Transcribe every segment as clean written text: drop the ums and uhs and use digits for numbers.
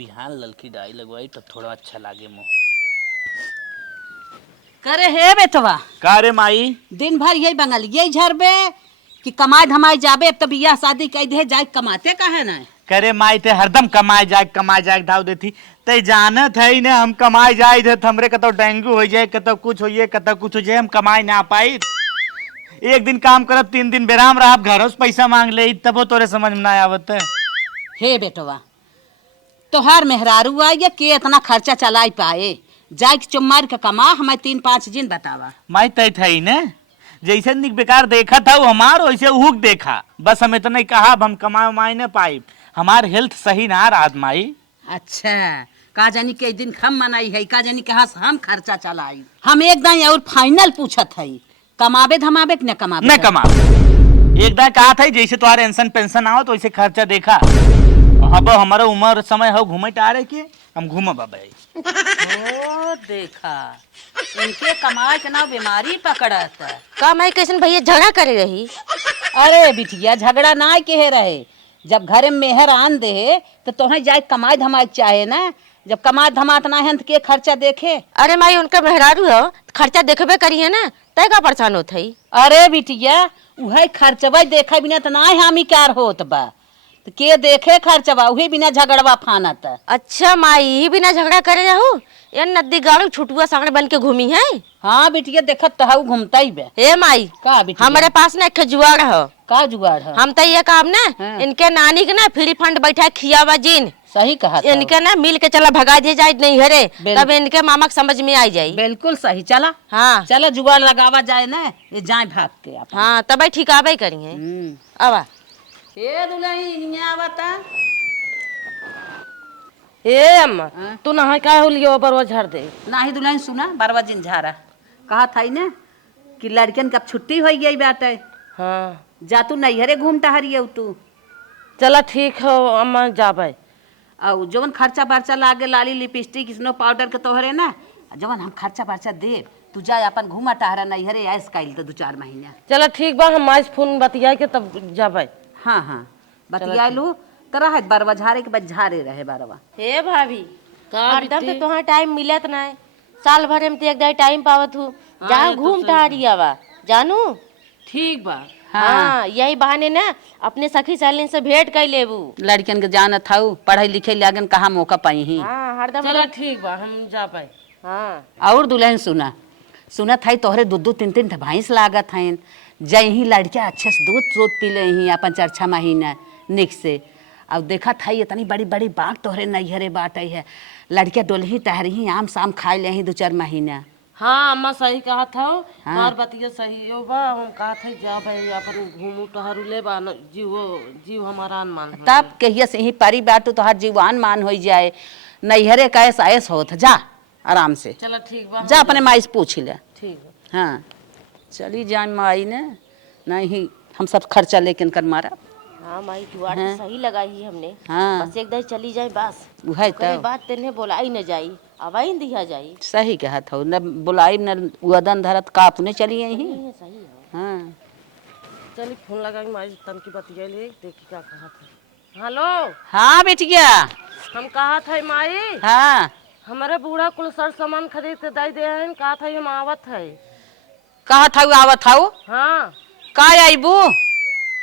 बिहान ललकी डाई लगवाई तब थोड़ा अच्छा लागे मुँह। करे हे बेटवा का रे माई? दिन भर यही बंगल यही झरबे कि कमाई धमाई जाबे। अब तो बियाह शादी कह दे जाए कमाते काहे ना? करे माई ते हरदम कमाए जाए धाव देती ते जानत है ना हम कमाए जाए थे हमरे कतो डेंगू हो जाए कतो कुछ होइए कतो कुछ हो जाए हम कमाए ना पाई। एक दिन काम करब 3 दिन बेराम रहब घरों से पैसा मांग ले तबो तोरे समझ में ना आवत। हे बेटवा तोहार मेहरारू आ या के इतना खर्चा चलाई पाए? जाए के चुम्मार के कमा हमें 3-5 दिन बतावा। माई तय थई ने जैसे निक बेकार देखा था हमार वैसे हुक देखा बस हम इतना कहा हम कमा माई न पाई हमार हेल्थ सही ना रात माई। अच्छा का जानी के दिन हम मनाई है का जानी कहा हम खर्चा चलाई। हम एक दाई और फाइनल पूछत है कमाबे धमाबे कि न कमाबे? न कमा एक दाई कहा था जैसे तुम्हारे पेंशन पेंशन आओ तो वैसे खर्चा देखा। अब हमारा उम्र समय हो घूमे टारे के हम घूमब अब। ओ देखा इनके कमाए के ना बीमारी पकड़त। का मैं कैसन भैया झगड़ा करे रही? अरे बिटिया झगड़ा ना के रहे जब घरे में मेहर आन दे तो तुम्हें जाए कमाई धमाई चाहे ना। जब कमाई धमात ना है तो के खर्चा देखे? अरे माई उनका मेहरारू हो खर्चा देखबे करी है ना तय का परेशान होत है। अरे बिटिया उहे खर्चवा देखे बिना तो ना हामी कार होत बा तो के देखे खर्चवा उहे बिना झगड़वा फानत। अच्छा माई ही बिना झगड़ा करे रहू ये नदी गाड़ू छुटुआ सांगड़े बन के घूमी है। हाँ बिटिया देखत तो हऊ घूमता ही बे। हे माई का बिटिया हमारे पास ना एक जुआड़ हो। का जुगाड़ है? हम तो ये काम ना हाँ। इनके नानी के ना फ्री फंड बैठा खियावा जिन सही कहा था। इनके ना मिल के चला भगा दिए जाए नहीं हरे तब इनके मामा के समझ में आई जाये। बिल्कुल सही चला। हाँ चला जुगाड़ लगावा जाए ना ये जाए भाग के आप। हाँ तब ठीक आवे करिए अब ए दुल्हन बता ए अम्मा तू नहा का होलियो पर वो झड़ दे नाही दुल्हन सुना बरवा जिन झारा कहा था ना कि लड़कन कब छुट्टी हो गई बाटे। हाँ जा तू नैहरे घूम टहरिए तू। चला ठीक हो अम्मा जाबे। और जवन खर्चा बर्चा लागे लाली लिपस्टिक स्नो पाउडर के तोहरे ना जवन हम खर्चा बर्चा दे तू जाए अपन घूमा टहरा नैहरे ऐस काइल तो 2-4 महीना। चला ठीक बा हम आज फोन बतिया के तब जाबे। हाँ हाँ बतिया लू तो रहे बरवा झारे के बाद झारे रहे बरवा। हे भाभी हरदम तो तोहार टाइम मिलत ना साल भर में एक दाई टाइम पावत हूँ जा घूम टहरी आवा जानू। ठीक बा। हाँ यही बहाने ना अपने सखी सहेली से भेंट कर लेबू। लड़कियन के जानत थाऊ पढ़ाई लिखे लागन कहाँ मौका पाई ही। हाँ हरदम चला ठीक बा हम जा पाए। हाँ और दुल्हन सुना था तोहरे 2-3 भैंस लागत हैं जय ही लड़किया अच्छे से दूध पी ले ही अपन 4-6 महीना निक से। अब देखा था इतनी बड़ी बड़ी बाग तोहरे नैहरे बाटे है लड़किया डोलही टहरी आम शाम खाए ले ही 2-4 महीना। हाँ अम्मा सही कहा था हमार बतिया सही हो बा हम कहा था जा भाई अपन घूमू टहरू ले बा जीव हमारा मान तब कहिए से ही परी बात तो हर जीवान मान हो जाए नैहरे कैस ऐस होत जा आराम से। चलो ठीक बा जा अपने माई से पूछ ले। ठीक हाँ चली जाए माई ने नहीं हम सब खर्चा लेकिन कर मारा। हाँ माई जुआड़ तो सही लगाई हमने। हाँ बस एक दाई चली जाए बस है कई बात तेने बोलाई न जाई अवाई दिया जाई। सही कहा था न बुलाई न उदन धरत का अपने चली यही। सही है। हाँ चली फोन लगा के माई तन की बतिया ले देखी क्या कहा था। हेलो हाँ बेटिया हम कहा था माई हाँ हमारे बूढ़ा कुल सर सामान खरीद के दे दे हैं कहा था हम आवत है। कहा था आवत था हाँ का आईबू?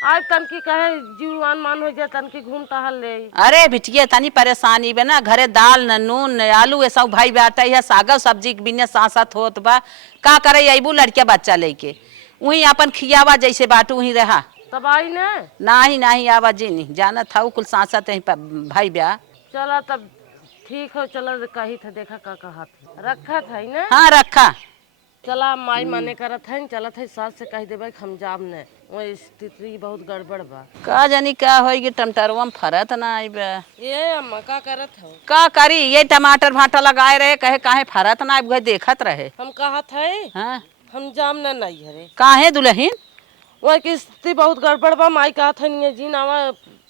आज तनकी कहे जीवान मान हो जाए तनकी घूम टहल ले। अरे बिटिया तनी परेशानी बे ना घरे दाल न नून न आलू ये सब भाई बाटा है सागा सब्जी के बिना साथ होत बा का करे आईबू लड़किया बच्चा लेके वही अपन खियावा जैसे बाटू वही रहा तब आई ने नहीं आवा जी नहीं जाना था कुल साथ भाई ब्याह। चला तब ठीक हो चला कही था देखा का कहा था रखा था ना। हाँ रखा चला माई माने करत है चला था सास से कह देबे हम जाब ने वो स्थिति बहुत गड़बड़ बा का जानी का होगी टमटरवा में फरत ना आइबे। ये अम्मा का करत हो का करी ये टमाटर भाटा लगाए रहे कहे काहे फरत ना आइब देखत रहे। हम कहा था हाँ हम जाम ना नहीं हरे काहे दुल्हन वो की स्थिति बहुत गड़बड़ बा माई कहा था नहीं जी नावा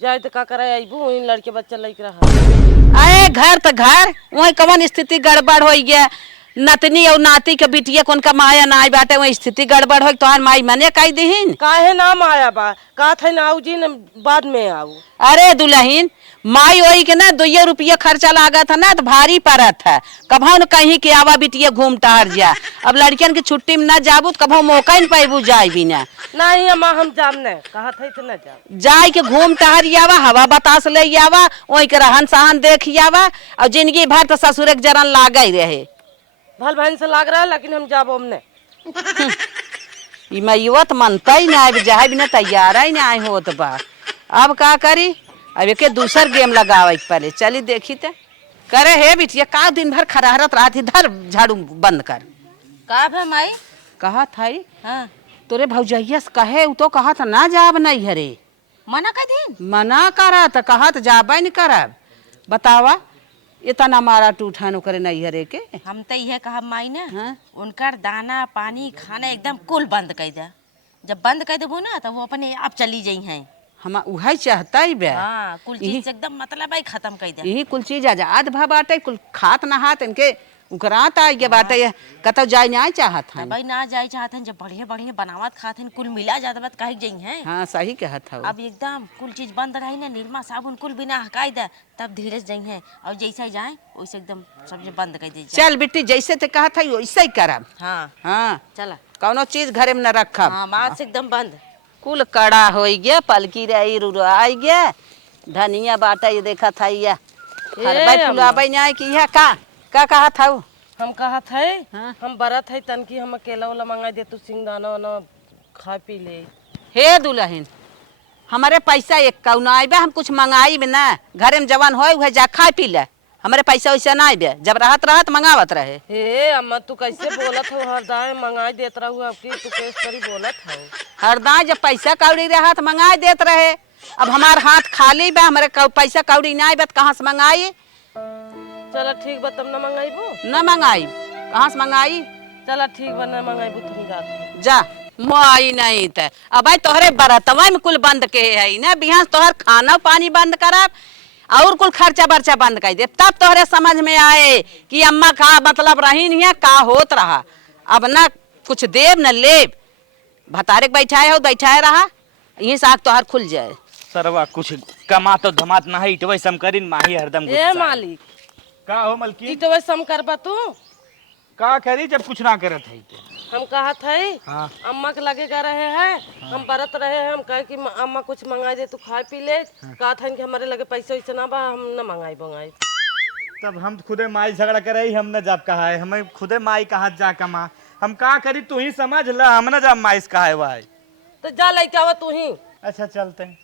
जाए तो का करे आईबू वही लड़के बच्चा लेके रहा। आए घर तो घर वही कवन स्थिति गड़बड़ हो गया नतनी और नाती के बिटिया कौन का माया ना आई बाटे वही स्थिति गड़बड़ हो तोहार माई मने कही दीन काहे नाम आया बा कहा था ना आऊ जी न बाद में आऊ। अरे दुल्हन माई वही के ना 2 रुपया खर्चा लागत है ना तो भारी पड़त है। कभो न कहीं के आवा बिटिया घूम टहर जा। अब लड़कियन की छुट्टी में ना जाबू तो कभो मौका ही पाइबू जाए भी ना। नहीं अम्मा हम जाम नहीं कहा था तो न जाम। जाए के घूम टहर आवा, हवा बतास ले आवा, वही के रहन सहन देख आवा और जिंदगी भर तो ससुर के जरन लागा ही रहे। भल बहन से लाग रहा है लेकिन हम जाबो हमने। मैयुआ तो मनता ही ना जाए भी ना तैयार ही ना आए होत बा। अब का करी, अब एक दूसर गेम लगावे पहले चली देखी ते करे हे बिटिया का दिन भर खरारत रात इधर झाड़ू बंद कर। का है माई? कहा थाई हाँ तोरे भौजैया से कहे उ तो कहा था ना जाब नहीं हरे। मना कर दिन मना करत कहत जाबे नहीं करब। बतावा इतना मारा टूठन करे नहीं हरे के। हम तो यह कहा माई ना हाँ? उनकर दाना पानी खाना एकदम कुल बंद कर दे। जब बंद कर देबो ना तो वो अपने आप चली जाइ हैं। हम उहे चाहता ही बे। हाँ कुल चीज से एकदम मतलब है खत्म कर दे। यही कुल चीज आजाद भा बाटे कुल खात ना हाथ इनके उकरात आ गया बाटे कतो जाए ना चाहत हैं। भाई ना जाए चाहते हैं जब बढ़िया बढ़िया बनावत खाते हैं कुल मिला जाता बात कहीं जाइ हैं। हाँ सही कहत हौ। अब एकदम कुल चीज बंद रही ना निरमा साबुन कुल बिना हकाई दे तब धीरे जाइ हैं और जैसे जाए वैसे एकदम सब बंद कर दे। चल बेटी जैसे ते कहा था वैसे ही करब। हाँ हाँ चला कौनो चीज घरे में न रखब। हाँ बात से एकदम बंद। कुल कड़ा हो गया पलकी रही रुराई गया धनिया बाटा ये देखा था ये हरबाई फुलाबाई न्याय की है का कहा था वो? हम कहा थे हाँ? हम बरत है तन की हम अकेला वाला मंगा दे तू सिंगदाना वाना खा पी ले। हे दुल्हन हमारे पैसा एक कौन आइबे हम कुछ मंगाई ना घरे में जवान होए हुए जा खा पी ले। हमारे पैसा वैसा ना आइबे जब रहत मंगावत रहे। हे अम्मा तू कैसे बोलत हो हरदाय मंगा देत रहू अब की तू कैसे करी बोलत हो। हरदा जब पैसा कौड़ी रहत मंगा देत रहे। अब हमार हाथ खाली बा हमारे पैसा कौड़ी ना आइबे कहाँ से मंगाई। चला ठीक बा तब न मंगाइबो। न मंगाई कहाँ से मंगाई। चला ठीक बा न मंगाइबो तुम जात जा मोई नहीं थे अब तोहरे बरतवा में कुल बंद के है ना बिहान तोहर खाना पानी बंद करब और कुल खर्चा बर्चा बंद कर दे तब तोहरे समझ में आए कि अम्मा का मतलब रही नहीं है का होत रहा। अब ना कुछ देव न लेब भतारे बैठाए हो बैठाए रहा यही साग तोहर खुल जाए। सरवा कुछ कमा तो धमात ना है इटवे सम करिन माही हरदम ए गुस्सा। मालिक का हो मलकी ई तो वैसे हम करबा तू। का करी जब कुछ ना करत है तो। हम कहा थे हाँ अम्मा के लगे का रहे हैं हम बरत रहे हैं हम कहे कि अम्मा कुछ मंगा दे तू खा पी ले। कहा था कि हमारे लगे पैसे वैसे ना बा हम न मंगाई बंगाई। तब हम खुदे माई झगड़ा करे ही हम न जाब कहा है हमें खुदे माई कहा जा कमा हम का करी तू ही समझ ला हम न जाब माई से कहा है भाई। तो जा लेके आवा तू ही। अच्छा चलते हैं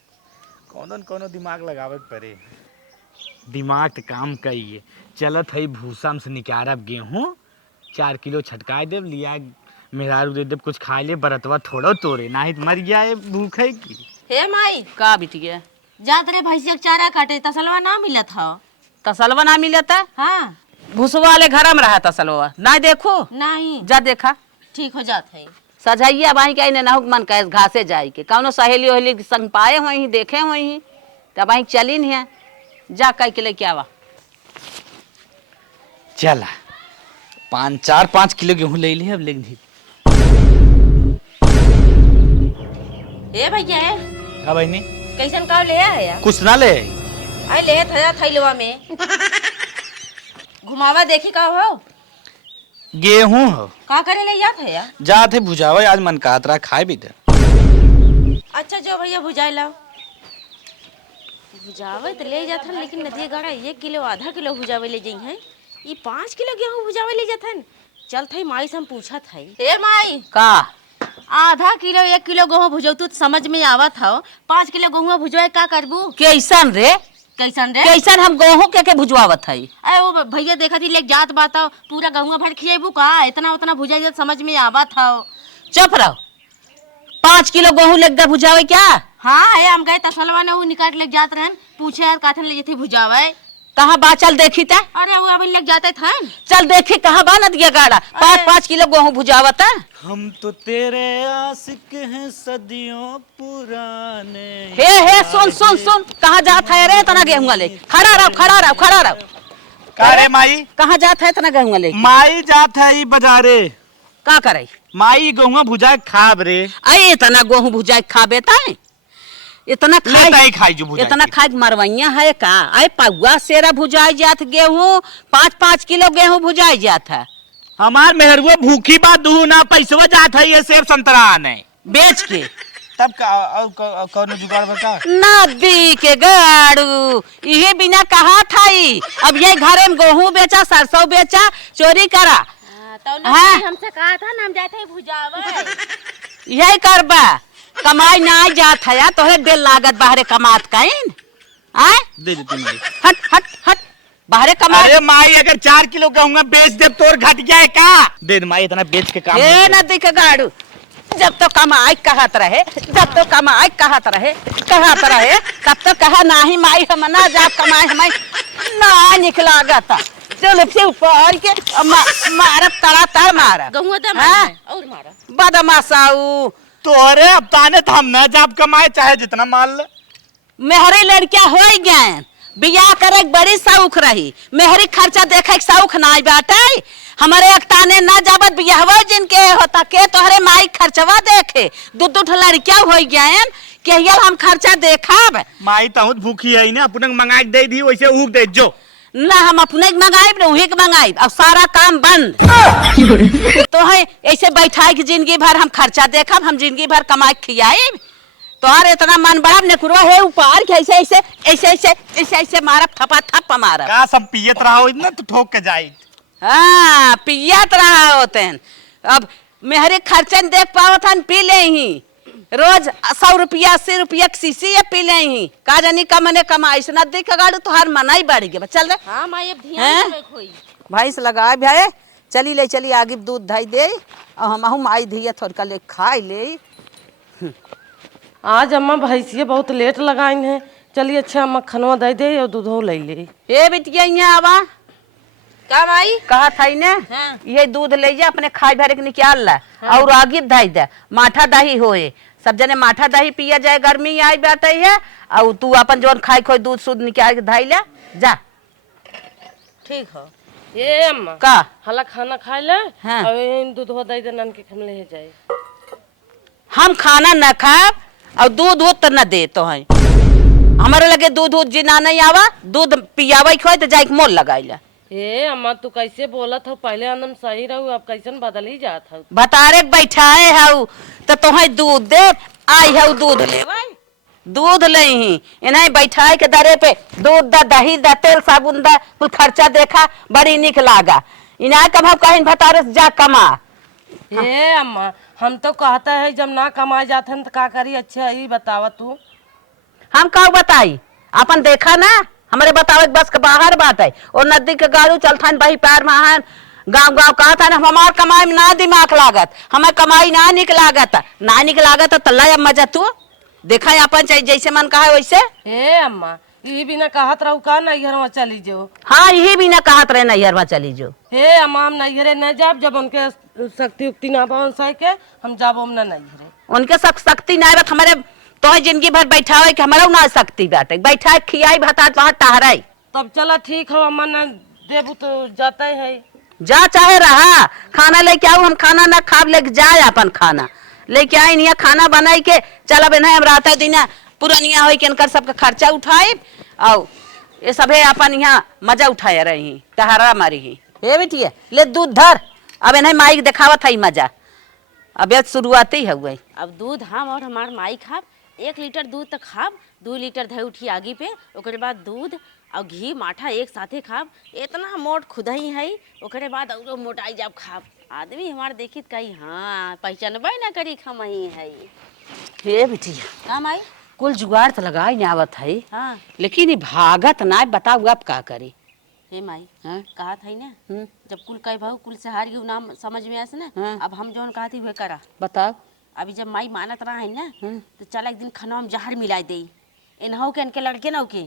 कोनो न कोनो दिमाग लगावे के पड़े। दिमाग तो काम करिए चलत है भूसा से निकारब गेहूँ 4 किलो छटकाए देव लिया मेहरारू दे देव कुछ खा ले बरतवा थोड़ो तोड़े ना ही मर गया है भूख है की। हे माई का बिटिया जात रे भैंसिया के चारा काटे तसलवा ना मिलत हो। तसलवा ना मिलता हाँ भूसवा वाले घर में रहा तसलवा ना देखो नहीं जा देखा ठीक हो जात है। सजाइया बाही के ना मन कहे घासे जाए के कौनो सहेली वहेली संग पाए हुई देखे हुई तब वहीं चली नहीं है जा कह के लेके आवा। चला 5 किलो गेहूँ ले ली अब ले ली। ए भैया हाँ बहनी कैसन का ले आया है कुछ ना ले आई ले थया थैलवा में घुमावा देखी का हो गेहूँ हो का करे ले जात है या? जाते भुजावा आज मन का रहा खाए भी दे। अच्छा जो भैया भुजाए लाओ भुजावे तो ले जात हन लेकिन नदिया गाड़ा 1 किलो आधा किलो भुजावे ले जाइ हैं ई 5 किलो गेहूं भुजावे ले जात हन। चल थई माई से हम पूछत हई ए माई का आधा किलो 1 किलो गेहूं भुजौ तू समझ में आवत हो 5 किलो गेहूं भुजवाए का करबू कैसन रे कैसन रे कैसन हम गेहूं के भुजवावत हई। अरे वो भैया देखा थी लेक जात बात हो पूरा गेहूं भर खिएबू का इतना उतना भुजाई समझ में आवत हो। चुप रहो 5 किलो गेहूं लेके दे भुजावे क्या। हाँ है हम गए तसलवा ने वो निकाट लेक जात रहन पूछे यार काथन ले जेथे भुजावे कहाँ बा चल देखी ता अरे वो अभी लेक जाते थे चल देखी कहाँ बा नदिया गाड़ा 5 किलो गेहूं भुजावत है। हम तो तेरे आशिक हैं सदियों पुराने। हे सुन सुन सुन कहाँ जात है रे इतना गेहूं ले खड़ा रहो का रे माई कहाँ जात है इतना गेहूं ले माई जात है ई बाजारे का करे माई गेहूं भुजा खाब रे। अरे इतना गेहूं भुजा खाबे ताई इतना नहीं खाई खाई जो भुजाई इतना की। खाई मरवैया है का? आए पौवा सेरा भुजाई जात गेहूं 5-5 किलो गेहूं भुजाई जात है हमार मेहरुआ भूखी बात दू ना पैसवा जात है ये सेब संतरा नहीं बेच के। तब का और कौन जुगाड़ बता नदी के गाड़ू ये बिना कहा थाई। अब ये घरे में गेहूं बेचा, सरसों बेचा, चोरी करा। तो हाँ। हमसे कहा था ना हम जाते हैं भुजावे। यही करबा कमाई ना जात है तोहरे दिल लागत बाहरे कमात कहीं आए। दे देती माई। हट हट हट बाहरे कमा। अरे माई अगर 4 किलो गेहूं बेच दे तो घट गया है का? दे दे माई, इतना बेच के काम ये नहीं नदी के गाड़ू जब तो कमाई कहत रहे, जब तो कमाई कहत रहे तब तो कहा नहीं माई हम ना जा कमाई हमारी ना निकला गता चल से ऊपर के मारब तड़ा तर मारब गहुआ दे हाँ? और मारा। बदमाशाऊ तोरे अब ताने तो हम न जाब कमाए चाहे जितना माल ले। मेहरी लड़कियां हो गए बियाह करे बड़ी शौक रही, मेहरी खर्चा देखे शौक ना बाटे। हमारे अक्ताने ना जाबत बियाहवा जिनके होता के तोहरे माई खर्चवा देखे। दू लड़कियां हो गए के हम खर्चा देखब माई तो भूखी है ना, अपने मंगा के दे दी वैसे उग दे जो ना हम अपने के मंगाइब ना उही के मंगाइब और सारा काम बंद। तो है ऐसे बैठाई कि जिंदगी भर हम खर्चा देखब, हम जिंदगी भर कमाई खियाइब। तोहर इतना मन बड़ा नेकुरवा है ऊपर के ऐसे ऐसे ऐसे ऐसे ऐसे ऐसे मारब थपा थप मारब। का सब पियत रहो इतना तो ठोक के जाई। हाँ पियत रहा होते हैं। अब मेहरे खर्चन देख पावत हन पी ले ही रोज 100 रुपया 80 रुपया सीसी ये पी ले ही का जानी कमने कमाई से नदी का गाड़ू तो हर मनाई बढ़ गया चल रे। हाँ माई अब हैं? ध्यान में खोई। भैंस लगा भाई चली ले चली आगे दूध धाई दे और हम माई धिया थोड़ा ले खाई ले। आज अम्मा भैंसिया बहुत लेट लगाई है। चलिए अच्छा अम्मा खनवा दे दे और दूधो ले ले। ए बिटिया यहाँ आवा का माई? कहा था ने हाँ। ये दूध ले जा अपने खाई भरे के निकाल ला। हाँ। और आगे धाई दे माठा दही होए सब जने माठा दही पिया जाए गर्मी आई बाटे है और तू अपन जोन खाई खोई दूध शुद्ध निकाल के धाई ले जा। ठीक है ये अम्मा का हला खाना खा ले। हाँ। और इन दूधवा दे दे नन के खमले है जाए। हम खाना न खाब और दूध वूध तो न दे तो है हमारे लगे दूध वूध जिना नहीं आवा दूध पियावे खोई तो जाके मोल लगाई ला। ए अम्मा तू कैसे बोला था पहले आनम सही रहू अब कैसन बदल ही जात हो। बतारे बैठाए हऊ तो तोहे दूध दे आई हऊ दूध ले दूध ले ही इन्हें बैठाए के दरे पे दूध दा दही दा तेल साबुन दा कुल खर्चा देखा बड़ी निक लागा। इन्हें कब हम कहीं बतारे जा कमा। ए अम्मा हम तो कहता है जब ना कमाए जाते हैं तो का करी। अच्छा ही बतावा तू। हम का बताई अपन देखा ना हमारे बतावे बस के बाहर बात है और नदी के गाड़ू चलता भाई पैर महान गांव गांव कहा था ना हमार कमाई में ना दिमाग लागत हमार कमाई ना निक लागत तल्ला अब मजा तू देखा है अपन चाहे जैसे मन कहा वैसे। ए अम्मा ये बिना कहत रहू का नैहर में चली जो। हाँ यही भी ना कहत रहे नैहर में चली जो। हे अम्मा हम नैहरे न जाब जब उनके शक्ति उक्ति ना पावन सह के हम जाब हम न नैहरे। उनके शक्ति ना बत हमारे तो जिंदगी भर बैठावे के हमारा ना शक्ति बाटे बैठा खियाई भाता वहां टहराई। तब चला ठीक हो अम्मा न देबू तो जाते है। जा चाहे रहा खाना लेके आओ हम खाना ना खाब लेके जाए अपन खाना लेके आई नहीं खाना बनाई के चला बना हम रात दिन पुरानिया हो के इनकर सबका खर्चा उठाए और ये सब है अपन यहाँ मजा उठाए रही टहरा मारी ही। हे बेटिया ले दूध धर अब इन्हें माई दिखावत है मजा अब ये शुरुआत ही है। अब दूध हम और हमार माई खाब 1 लीटर दूध तक खाब 2 लीटर दही उठी आगे पे ओकरे बाद दूध और घी माठा एक साथे खाब इतना मोट खुद ही है ओकरे बाद और मोटाई जब खाब आदमी हमारे देखित कही हाँ पहचानबे ना करी हम ही है। हे बेटिया का माई? कुल जुगाड़ तो लगा ही आवत है हाँ। लेकिन ये भागत ना बताऊ अब का करी। हे माई हाँ? कहा था ना जब कुल कई भाव कुल से हार गई नाम समझ में आसे ना। हाँ। अब हम जौन कहा थी वे करा। बताओ अभी जब माई मानत रहा है ना तो चल एक दिन खाना में जहर मिला दे इनहो के इनके लड़के ना के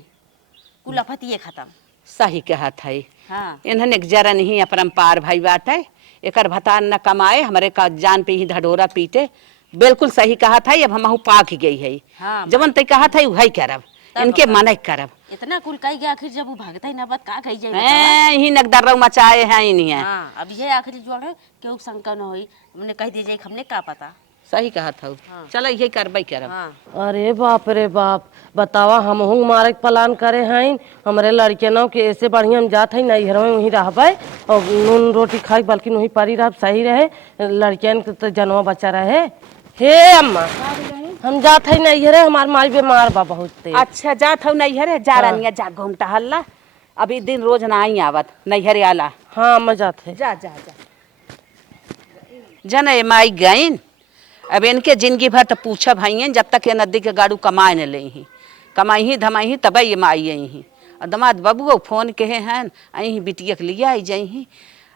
कुल अफत ये खत्म। सही कहा था हाँ। इन्होंने जरा नहीं अपरम्पार भाई बात है एकर भतान न कमाए हमारे का जान पे ही धडोरा पीटे बिल्कुल सही कहा था अब हम पाक गई है। हाँ। जबन ते कहा था वही करब इनके मन करब इतना कुल कही गया आखिर जब वो भागता ही ना बात का कही जाए ही नकदर मचाए हैं ही नहीं है। हाँ अब ये आखिर जो है क्यों शंका न हुई हमने कह दीजिए हमने का पता सही कहा था। चलो ये करबई करब। हाँ। अरे बाप रे बाप, बतावा हमहू मारे के प्लान करे हैं। हमारे लड़के नौ के ऐसे बढ़िया हम जात है नैहर में वहीं रहबे और नून रोटी खाई बल्कि वहीं परी रह सही रहे, लड़कियन के तो जनवा बच्चा रहे। हे अम्मा हम जात है नैहर, हमार माई बीमार बा बहुत तेज। अच्छा जात हो नैहरे जा रानिया, जा घूम टहलला। अभी दिन रोज ना आई आवत नैहरे आला। हाँ अम्मा जात है। जा जा जा जन माई गईन। अब इनके जिंदगी भर तो पूछा भाई जब तक ये नदी के गाड़ू कमाए न ले ही, कमाई धमाई तब ये माई आई ही। और दमाद बबुआ फोन कहे हैं अही बिटिया के लिए आई जाई।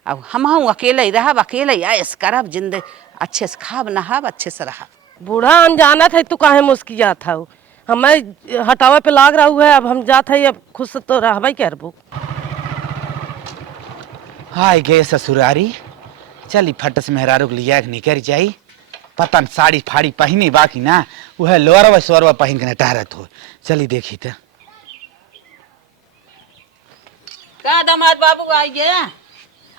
अब हम अकेले ही रहब, अकेले ही ऐस करब, जिंदगी अच्छे से खाब नहाब, अच्छे से रहब। बूढ़ा अनजाना था तू काहे मुस्किया था, हमें हटावे पे लाग रहा है। अब हम जात है, अब खुश तो रहबे करबू। हाय गे ससुरारी, चली फटस मेहरारू के लिया निकर जाई। पता न साड़ी फाड़ी पहनी बाकी ना, वह लोरवा सोरवा पहन के टहरत हो। चली देखी तो। का दमाद बाबू आई गया?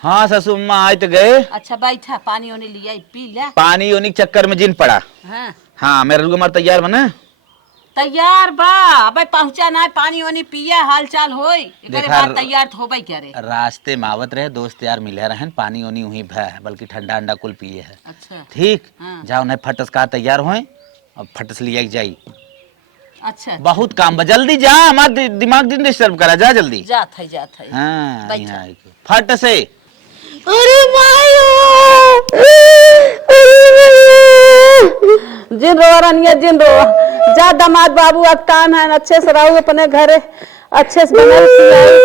हाँ ससुर माँ आए तो गए। अच्छा बैठा, पानी ओनी लिया पी ले। पानी ओनी के चक्कर में जिन पड़ा। हाँ हाँ मेरा रुगमर तैयार बना। तैयार बा, अबे पहुंचा ना, पानी ओनी पिया हाल चाल होई, एकरे देखा बाद तैयार होबई करे। रास्ते में आवत रहे, दोस्त यार मिले रहन, पानी ओनी वहीं भै, बल्कि ठंडा अंडा कुल पिए है। अच्छा ठीक हाँ। जाओ नहीं फटस का तैयार होए और फटस लिया जाई। अच्छा बहुत काम बा, जल्दी जा, हमारा दिमाग दिन डिस्टर्ब करा, जा जल्दी। जात है जात है। हाँ बैठो। यहाँ आके। फट से। अरे जिन रो रानिया जिन रो, जा दामाद बाबू अब काम है, अच्छे से रहो अपने घरे, अच्छे से बनल खिलाई,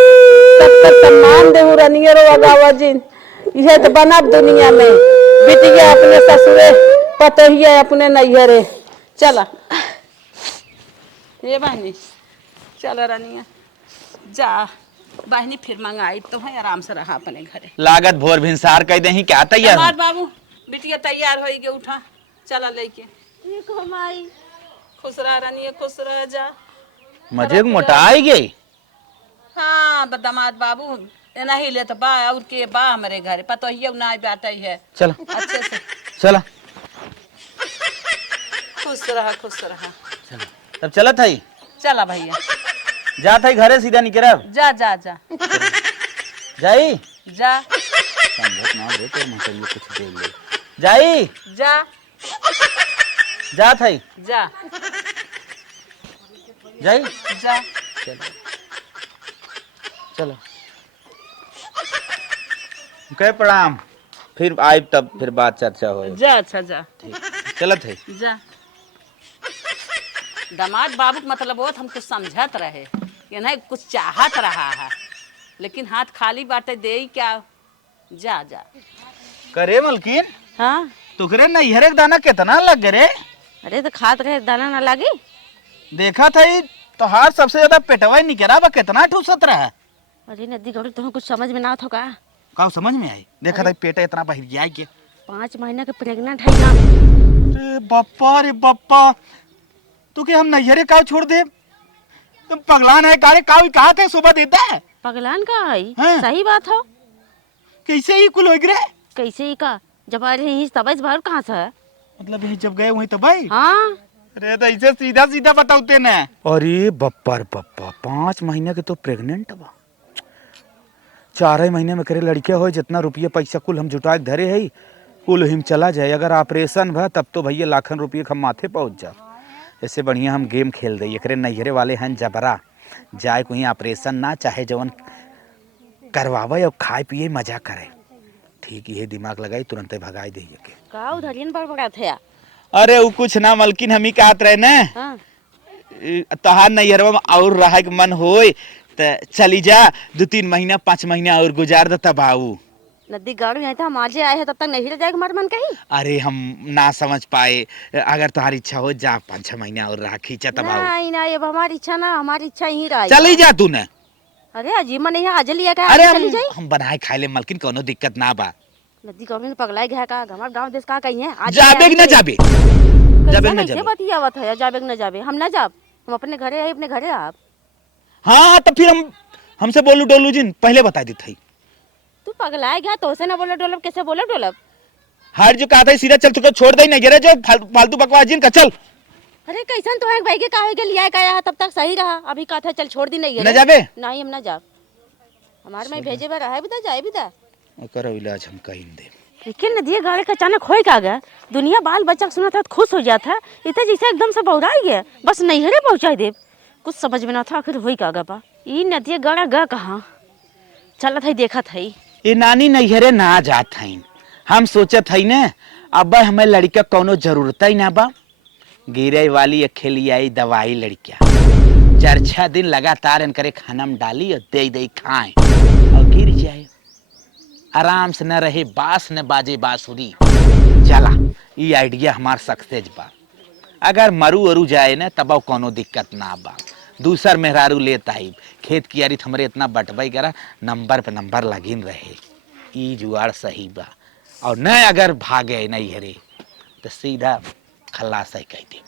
सबका सम्मान देहु रानिया रो अगावा जिन। यह तो बनब दुनिया में, बिटिया अपने ससुरे, पतोहिया अपने नैहरे। चला ये बहनी, चलो रानिया जा, बहनी फिर मंगाई तो है, आराम से रहा अपने घरे। लागत भोर भिनसार कह दे क्या तैयार दामाद हो? बाबू बिटिया तैयार हो गए, उठा चला लेके। ठीक हो माई। खुश रह रानिया, खुश रह जा। मजे को मोटा आई गई। हाँ दामाद बाबू नहीं ले तो बा और के बा हमारे घर, पता ही ना बात है। चलो अच्छे से चलो खुश रहा, खुश रहा। चलो तब चलत है। चला भैया जात है घरे सीधा निकलब। जा जा जा जाई जा समझत ना रे, तो मतलब ये कुछ दे ले। जाई जा जात है। जा जाई जा। चलो चलो कहे प्रणाम, फिर आए तब फिर बात चर्चा हो। जा अच्छा जा चलत है। जा। दामाद बाबू का मतलब वो हमको समझत रहे कि नहीं कुछ चाहत रहा है, लेकिन हाथ खाली बाटे दे ही क्या। जा जा। करे मलकिन हाँ तुकरे नैहरे के दाना कितना लग गए रे? अरे तो खात रहे दाना ना लागी। देखा था तोहार सबसे ज्यादा पेटवा निकरा बा, कितना ठूसत रहा। अरे नदी गौरी तुम्हें कुछ समझ में ना था का? का समझ में आई? देखा था पेट इतना बहिर गया के। 5 महीना के प्रेग्नेंट है ना। रे बप्पा तू के हम नैहरे का छोड़ दे? तुम पगलान है कारे, कावी कहा थे सुबह देता है। पगलान का है? हाँ। सही बात हो। कैसे ही कुल हो गए? कैसे ही का जब आ रही ही तबज भर कहाँ से है? मतलब यही जब गए वहीं तो भाई। हाँ अरे तो ऐसे सीधा सीधा बताते ना। अरे बप्पा 5 महीने के तो प्रेग्नेंट बा। 4 महीने में करे लड़के हो, जितना रुपये पैसा कुल हम जुटा के धरे है कुल हिम चला जाए। अगर ऑपरेशन भा तब तो भैया लाखन रुपये हम माथे पहुंच जा। ऐसे बढ़िया हम गेम खेल दे। एकरे नैहरे वाले हैं जबरा जाए कहीं ऑपरेशन ना चाहे जवन करवावे और खाए पिए मजा करे। ठीक ये दिमाग लगाई तुरंत भगाई दे के। का उधरियन पर बड़ा थे। अरे वो कुछ ना मलकिन हम ही कहत रहे ना। हाँ तहार नैहरवा में और रहे के मन होए तो चली जा, 2-3 महीना 5 महीना और गुजार दे तब आऊ। नदी गाड़ी आई था, हम आज आए हैं, तब तक नहीं रह जाएगा हमारे मन कहीं। अरे हम ना समझ पाए, अगर तुम्हारी इच्छा हो जा 5-6 महीना और रहा खींचा तब आऊ। नहीं नहीं अब हमारी इच्छा ना, हमारी इच्छा यही रही। चली जा तू न। अरे अजीब मन यहाँ आज लिया का? अरे चली जाई। हम बनाए खाए ले मलकिन, कोनो दिक्कत ना बा। नदी गाड़ी पगलाई गया का? हमारे गांव देश का कहीं है? आज जाबे न जाबे, जाबे न कैसे जाबे। बतियावत है? जाबे न जाबे, हम ना जाब, हम अपने घरे है, अपने घरे आप। हाँ तो फिर हमसे बोलू डोलू जिन पहले बता दी थी। तू पगलाए गया तो से ना बोले डोलब, कैसे बोले डोलब? हर जो कहा था सीधा चल, तुझको छोड़ दे नहीं गिरे जो फालतू बकवास जिन का चल अरे कैसन तो है भाई के काहे के लिया काया तब तक सही रहा, अभी कहा था चल छोड़ दी नहीं न जाबे नहीं हम ना जाब, हमारे में भेजे बार है बता जाए बता करो इलाज हम कहीं दे। लेकिन नदिया गाड़ी का अचानक खोई का गया, दुनिया बाल बच्चा सुना था तो खुश हो जाता, इतना जैसे एकदम से बौरा गया, बस नैहरे पहुंचा दे, कुछ समझ में ना था आखिर हुई का बा ये नदिया गाड़ा गा कहाँ चला था देखा था ये नानी नैहरे ना जात हईन, हम सोचत हई न अब हमें लड़का कोनो जरूरत ही ना बा, गिरे वाली अखेली आई दवाई लड़किया 4-6 दिन लगातार इनकरे खाना में डाली और दे दे खाए और गिर जाए, आराम से न रहे बास न बाजे बांसुरी। चला ये आइडिया हमार सक्सेस बा, अगर मरू अरू जाए न तब कोनो दिक्कत ना बा, दूसर मेहरारू लेता ही खेत की यारी हमरे इतना बटवाई करा नंबर पे नंबर लगिन रहे, ई जुआड़ सही बा। और न अगर भागे नहीं हरे तो सीधा खल्लास ही कह दे।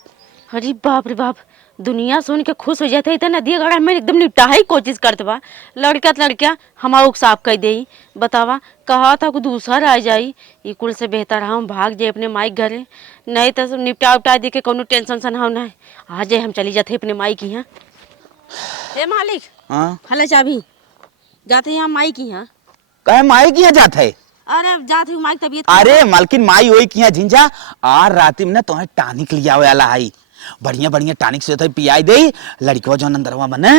अरे बाप रे बाप, दुनिया सुन के खुश हो जाता है, नदिया गाड़ा में एकदम निपटा ही कोशिश करते बा, लड़का तो लड़किया हमारा साफ कह दे, बतावा कहा था कि दूसरा आ जाई, ये कुल से बेहतर हम भाग जाए अपने माई घरे, नहीं तो निपटा उपटा दे के कोनो टेंशन सन हम नहीं आ जाए, हम चली जाते अपने माई की यहाँ। ए मालिक हाँ हला चाबी जाते यहाँ माई की यहाँ, कहे माई की यहाँ जात है? अरे जाते माई तबीयत अरे मालकिन माई वही की यहाँ झिंझा आर राती में ना तुम्हें टानिक लिया वाला आई, बढ़िया बढ़िया टानिक से पियाई दे, लड़कियों जो अंदरवा बने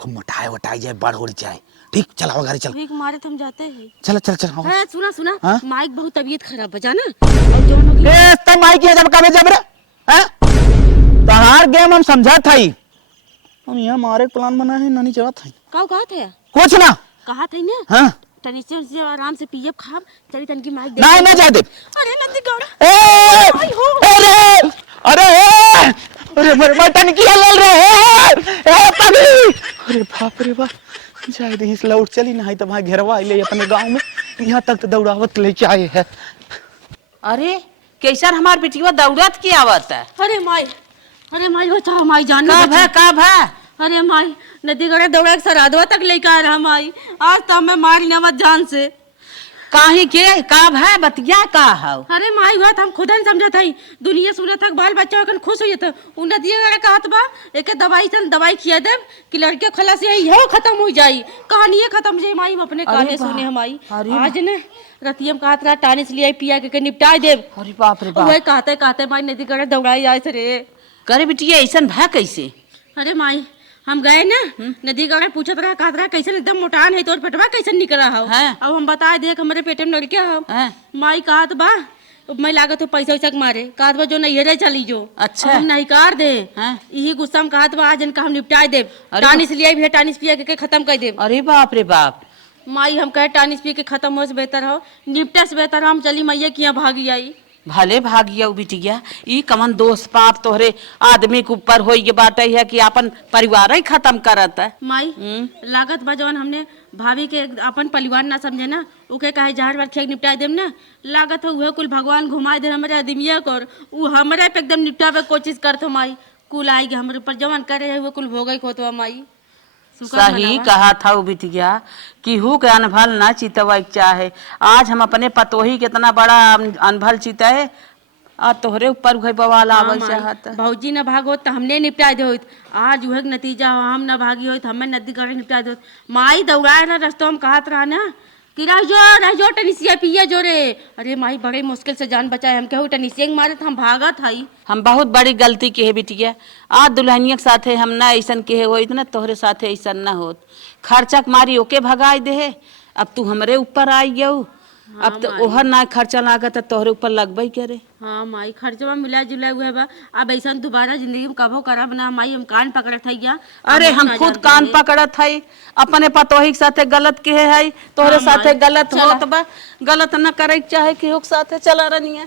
खूब मोटाए वटाई जाए बढ़ उड़ जाए, ठीक चलाओ गाड़ी चल ठीक मारे तुम जाते हैं। चलो चल चल अरे सुना सुना हाँ? माइक बहुत तबीयत खराब बजा ना और दोनों की ए तब माई की जब कबे जब रे हैं तहार गेम हम समझा था ही, हम यहाँ मारे प्लान बना है नानी जवा था कहा थे कुछ ना कहा थे ना हाँ टनिसे से आराम से पीएफ खाब चली तन की माइक दे ना जा दे अरे नंदी गौड़ा ए आई हो अरे अरे अरे मेरे बटन की हलल रे ए तभी अरे बाप रे बाप जाए दे इस लौट चली नहीं तो वहां घेरवा ले अपने गांव में यहाँ तक तो दौड़ावत लेके आए है। अरे कैसर हमार बेटिया दौड़त की आवत है? अरे माई वो चाह माई जान कब है अरे माई नदी गड़ा दौड़ा के सरादवा तक लेके आ रहा माई, आज तो मैं मार नवत जान से काहे के कब है बतिया का है? अरे माई बात हम खुद नहीं समझा था, दुनिया सुना था बाल बच्चा होकर खुश हो जाता, उन नदिया गड़ा कहत बा एक दवाई सन दवाई खिया दे कि लड़के खला से यही खत्म हो जाई, कहानी खत्म हो जाई माई अपने काने सुने हमारी आज ने रतियम कहत रहा टानिस लिया पिया के निपटा दे। अरे बाप रे बाप, वही कहते माई नदी गड़ा दौड़ाई आए थे रे। करे बिटिया ऐसन भा कैसे? अरे माई हम गए ना नदी गड़ा पूछत रहा कहत रहा कैसे एकदम मोटान है तोर पेटवा कैसे निकल रहा हो, अब हम बताए देख हमारे पेटे में लड़के हो माई कहत बा मैं लागत हो पैसा वैसा मारे कहत बा जो नैहरे चली जो अच्छा हम नहीं कार दे यही गुस्सा में कहत बा आज इनका हम निपटाए दे, टानिस लिया भी टानिस पिया के खत्म कर दे। अरे बाप रे बाप माई हम कहे टानिस पी के खत्म हो से बेहतर हो निपटे से बेहतर हो हम चली मैया की यहाँ भागी आई। भले भागिया बिटिया ई कमन दोष पाप तोहरे आदमी के ऊपर हो बाटे है कि अपन परिवार ही खत्म करत है। माई लागत बा जवन हमने भाभी के अपन परिवार ना समझे ना उके कहे जहर बार खेक निपटा देम ना, लागत हो कुल भगवान घुमा दे हमारे आदमिया कर उ हमारे पे एकदम निपटावे कोशिश करत माई, कुल आएगी हमारे ऊपर जवन करे है वो कुल भोगे खोतवा माई। सही कहा था वो बिटिया कि हु के अनभल ना चितवा चाहे, आज हम अपने पतोही कितना बड़ा अनभल चिता है आ तोहरे ऊपर उहे बवाल आवे चाहत। भौजी न भागो तो हमने निपटा दे होत, आज उहे नतीजा हम न भागी होत हमें नदी गड़े निपटा दे। माई दौड़ाए ना रस्तों में कहत रहा ना कि राजो टनिसिया पिया जो रे, अरे माई बड़े मुश्किल से जान बचाए, हम कहू टनिसिया के मारे हम भागत हई। हम बहुत बड़ी गलती के है बिटिया, आज दुल्हनिया के साथे हम ना ऐसन के हो इतना तोहरे साथे ऐसन ना होत, खर्चा के मारी ओके भगाई दे, अब तू हमरे ऊपर आई गऊ अब तो ओहर ना खर्चा लागत तोहरे ऊपर लगबई करे। हाँ माई खर्चवा मिला जुला हुआ बा, अब ऐसा दोबारा जिंदगी में कबो करब ना माई, हम कान पकड़त है। अरे हम खुद कान पकड़त है, अपने पतोही के साथे गलत के है तोहरे साथे गलत होत बा, गलत न करे चाहे के साथे चला रनिया।